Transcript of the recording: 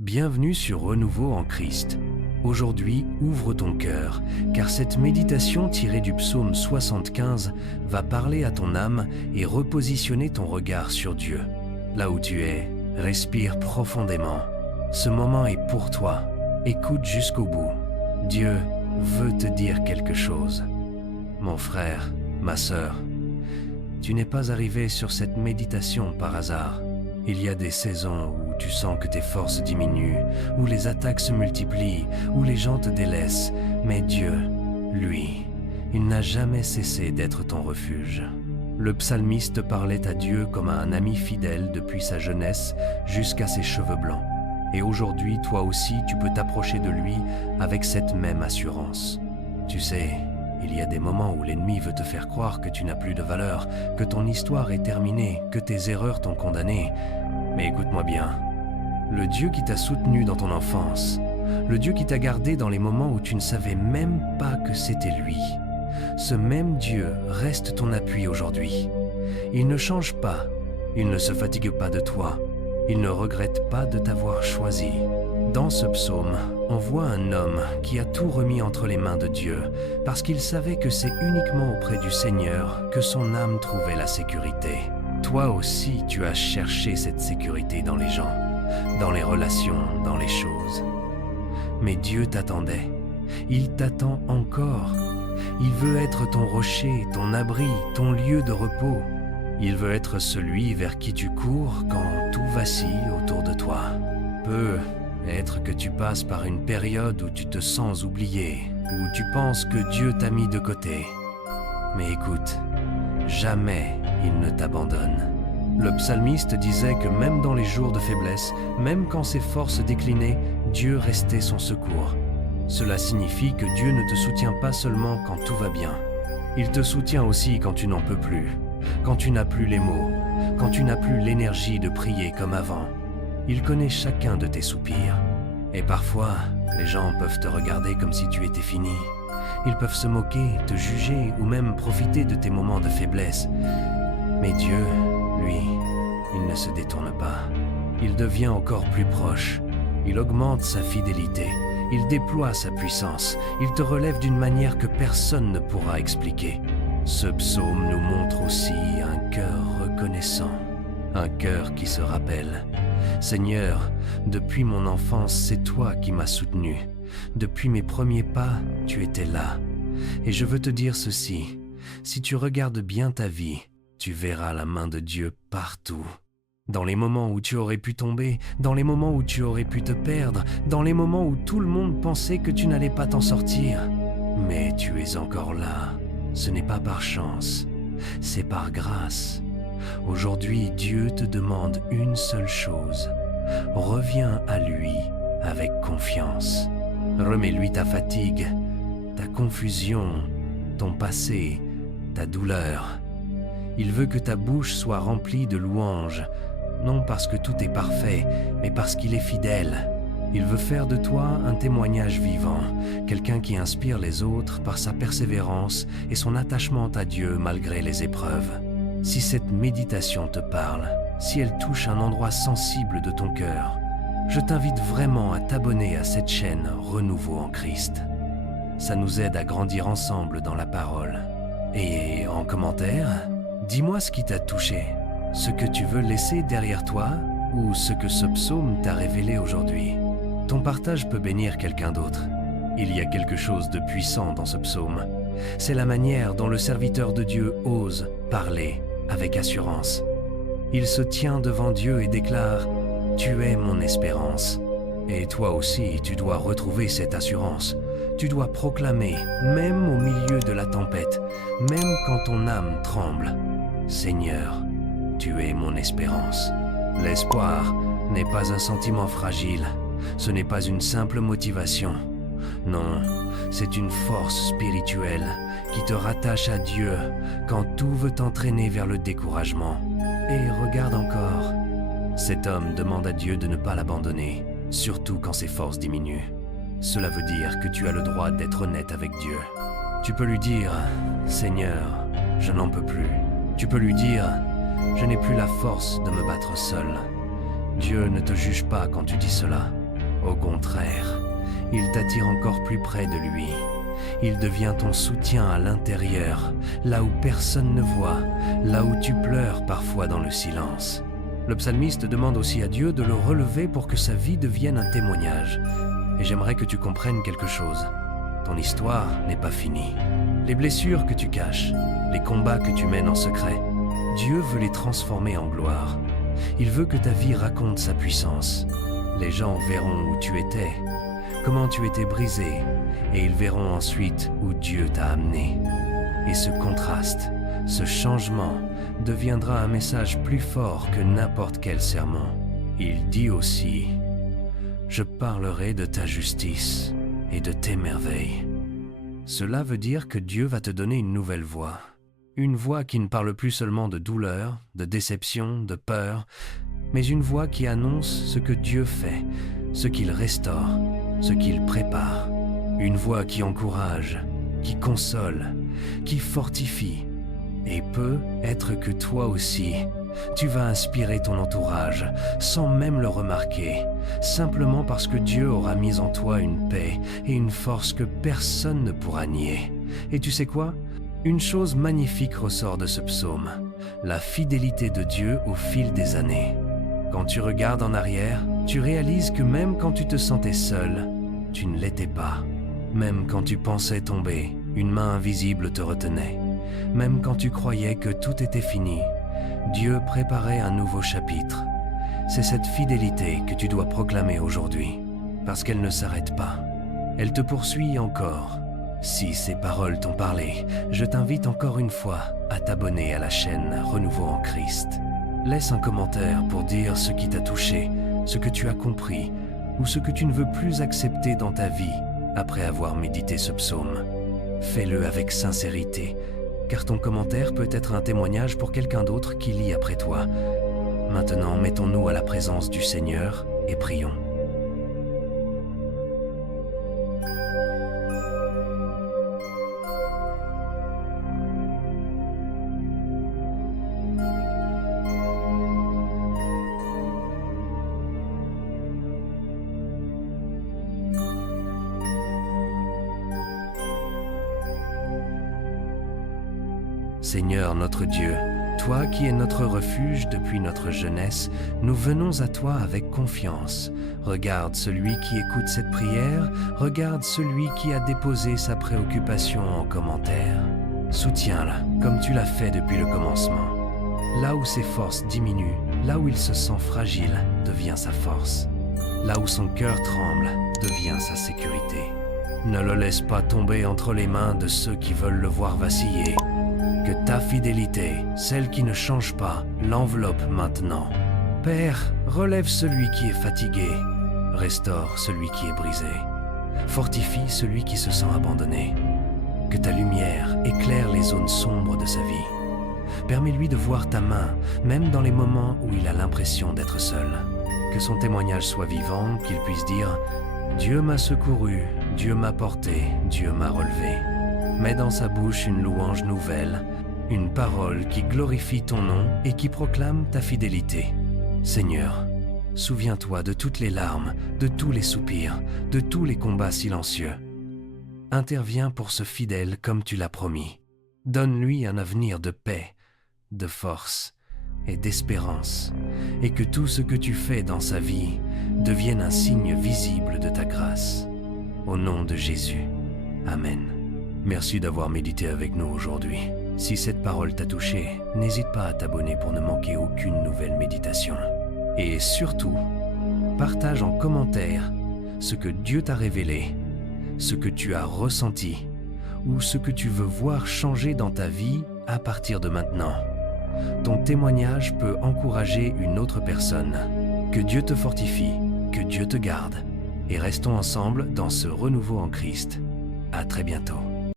Bienvenue sur Renouveau en Christ. Aujourd'hui, ouvre ton cœur, car cette méditation tirée du psaume 75 va parler à ton âme et repositionner ton regard sur Dieu. Là où tu es, respire profondément. Ce moment est pour toi. Écoute jusqu'au bout. Dieu veut te dire quelque chose. Mon frère, ma sœur, tu n'es pas arrivé sur cette méditation par hasard. Il y a des saisons où tu sens que tes forces diminuent, où les attaques se multiplient, où les gens te délaissent. Mais Dieu, lui, il n'a jamais cessé d'être ton refuge. Le psalmiste parlait à Dieu comme à un ami fidèle depuis sa jeunesse jusqu'à ses cheveux blancs. Et aujourd'hui, toi aussi, tu peux t'approcher de lui avec cette même assurance. Tu sais, il y a des moments où l'ennemi veut te faire croire que tu n'as plus de valeur, que ton histoire est terminée, que tes erreurs t'ont condamné. Mais écoute-moi bien, le Dieu qui t'a soutenu dans ton enfance, le Dieu qui t'a gardé dans les moments où tu ne savais même pas que c'était lui, ce même Dieu reste ton appui aujourd'hui. Il ne change pas, il ne se fatigue pas de toi, il ne regrette pas de t'avoir choisi. Dans ce psaume, on voit un homme qui a tout remis entre les mains de Dieu parce qu'il savait que c'est uniquement auprès du Seigneur que son âme trouvait la sécurité. Toi aussi, tu as cherché cette sécurité dans les gens, dans les relations, dans les choses. Mais Dieu t'attendait. Il t'attend encore. Il veut être ton rocher, ton abri, ton lieu de repos. Il veut être celui vers qui tu cours quand tout vacille autour de toi. Peut-être que tu passes par une période où tu te sens oublié, où tu penses que Dieu t'a mis de côté. Mais écoute, jamais il ne t'abandonne. Le psalmiste disait que même dans les jours de faiblesse, même quand ses forces déclinaient, Dieu restait son secours. Cela signifie que Dieu ne te soutient pas seulement quand tout va bien. Il te soutient aussi quand tu n'en peux plus, quand tu n'as plus les mots, quand tu n'as plus l'énergie de prier comme avant. Il connaît chacun de tes soupirs. Et parfois, les gens peuvent te regarder comme si tu étais fini. Ils peuvent se moquer, te juger ou même profiter de tes moments de faiblesse. Mais Dieu, lui, il ne se détourne pas. Il devient encore plus proche. Il augmente sa fidélité. Il déploie sa puissance. Il te relève d'une manière que personne ne pourra expliquer. Ce psaume nous montre aussi un cœur reconnaissant. Un cœur qui se rappelle. Seigneur, depuis mon enfance, c'est toi qui m'as soutenu. Depuis mes premiers pas, tu étais là. Et je veux te dire ceci, si tu regardes bien ta vie, tu verras la main de Dieu partout. Dans les moments où tu aurais pu tomber, dans les moments où tu aurais pu te perdre, dans les moments où tout le monde pensait que tu n'allais pas t'en sortir. Mais tu es encore là. Ce n'est pas par chance, c'est par grâce. Aujourd'hui, Dieu te demande une seule chose. Reviens à lui avec confiance. Remets-lui ta fatigue, ta confusion, ton passé, ta douleur. Il veut que ta bouche soit remplie de louanges, non parce que tout est parfait, mais parce qu'il est fidèle. Il veut faire de toi un témoignage vivant, quelqu'un qui inspire les autres par sa persévérance et son attachement à Dieu malgré les épreuves. Si cette méditation te parle, si elle touche un endroit sensible de ton cœur, je t'invite vraiment à t'abonner à cette chaîne Renouveau en Christ. Ça nous aide à grandir ensemble dans la parole. Et en commentaire, dis-moi ce qui t'a touché, ce que tu veux laisser derrière toi ou ce que ce psaume t'a révélé aujourd'hui. Ton partage peut bénir quelqu'un d'autre. Il y a quelque chose de puissant dans ce psaume. C'est la manière dont le serviteur de Dieu ose parler avec assurance. Il se tient devant Dieu et déclare « Tu es mon espérance ». Et toi aussi, tu dois retrouver cette assurance. Tu dois proclamer, même au milieu de la tempête, même quand ton âme tremble, « Seigneur, tu es mon espérance ». L'espoir n'est pas un sentiment fragile, ce n'est pas une simple motivation. Non, c'est une force spirituelle qui te rattache à Dieu quand tout veut t'entraîner vers le découragement. Et regarde encore, cet homme demande à Dieu de ne pas l'abandonner, surtout quand ses forces diminuent. Cela veut dire que tu as le droit d'être honnête avec Dieu. Tu peux lui dire « Seigneur, je n'en peux plus ». Tu peux lui dire « Je n'ai plus la force de me battre seul ». Dieu ne te juge pas quand tu dis cela. Au contraire, il t'attire encore plus près de lui. Il devient ton soutien à l'intérieur, là où personne ne voit, là où tu pleures parfois dans le silence. Le psalmiste demande aussi à Dieu de le relever pour que sa vie devienne un témoignage. Et j'aimerais que tu comprennes quelque chose. Ton histoire n'est pas finie. Les blessures que tu caches, les combats que tu mènes en secret, Dieu veut les transformer en gloire. Il veut que ta vie raconte sa puissance. Les gens verront où tu étais, comment tu étais brisé, et ils verront ensuite où Dieu t'a amené. Et ce contraste, ce changement, deviendra un message plus fort que n'importe quel sermon. Il dit aussi « Je parlerai de ta justice et de tes merveilles ». Cela veut dire que Dieu va te donner une nouvelle voix. Une voix qui ne parle plus seulement de douleur, de déception, de peur, mais une voix qui annonce ce que Dieu fait, ce qu'il restaure, ce qu'il prépare. Une voix qui encourage, qui console, qui fortifie. Et peut être que toi aussi, tu vas inspirer ton entourage, sans même le remarquer, simplement parce que Dieu aura mis en toi une paix et une force que personne ne pourra nier. Et tu sais quoi ? Une chose magnifique ressort de ce psaume, la fidélité de Dieu au fil des années. Quand tu regardes en arrière, tu réalises que même quand tu te sentais seul, tu ne l'étais pas. Même quand tu pensais tomber, une main invisible te retenait. Même quand tu croyais que tout était fini, Dieu préparait un nouveau chapitre. C'est cette fidélité que tu dois proclamer aujourd'hui, parce qu'elle ne s'arrête pas. Elle te poursuit encore. Si ces paroles t'ont parlé, je t'invite encore une fois à t'abonner à la chaîne Renouveau en Christ. Laisse un commentaire pour dire ce qui t'a touché, ce que tu as compris, ou ce que tu ne veux plus accepter dans ta vie après avoir médité ce psaume. Fais-le avec sincérité, car ton commentaire peut être un témoignage pour quelqu'un d'autre qui lit après toi. Maintenant, mettons-nous à la présence du Seigneur et prions. Seigneur notre Dieu, toi qui es notre refuge depuis notre jeunesse, nous venons à toi avec confiance. Regarde celui qui écoute cette prière, regarde celui qui a déposé sa préoccupation en commentaire. Soutiens-la comme tu l'as fait depuis le commencement. Là où ses forces diminuent, là où il se sent fragile, devient sa force. Là où son cœur tremble, devient sa sécurité. Ne le laisse pas tomber entre les mains de ceux qui veulent le voir vaciller. Que ta fidélité, celle qui ne change pas, l'enveloppe maintenant. Père, relève celui qui est fatigué, restaure celui qui est brisé, fortifie celui qui se sent abandonné. Que ta lumière éclaire les zones sombres de sa vie. Permets-lui de voir ta main, même dans les moments où il a l'impression d'être seul. Que son témoignage soit vivant, qu'il puisse dire « Dieu m'a secouru, Dieu m'a porté, Dieu m'a relevé ». Mets dans sa bouche une louange nouvelle, une parole qui glorifie ton nom et qui proclame ta fidélité. Seigneur, souviens-toi de toutes les larmes, de tous les soupirs, de tous les combats silencieux. Interviens pour ce fidèle comme tu l'as promis. Donne-lui un avenir de paix, de force et d'espérance, et que tout ce que tu fais dans sa vie devienne un signe visible de ta grâce. Au nom de Jésus. Amen. Merci d'avoir médité avec nous aujourd'hui. Si cette parole t'a touché, n'hésite pas à t'abonner pour ne manquer aucune nouvelle méditation. Et surtout, partage en commentaire ce que Dieu t'a révélé, ce que tu as ressenti ou ce que tu veux voir changer dans ta vie à partir de maintenant. Ton témoignage peut encourager une autre personne. Que Dieu te fortifie, que Dieu te garde. Et restons ensemble dans ce renouveau en Christ. À très bientôt.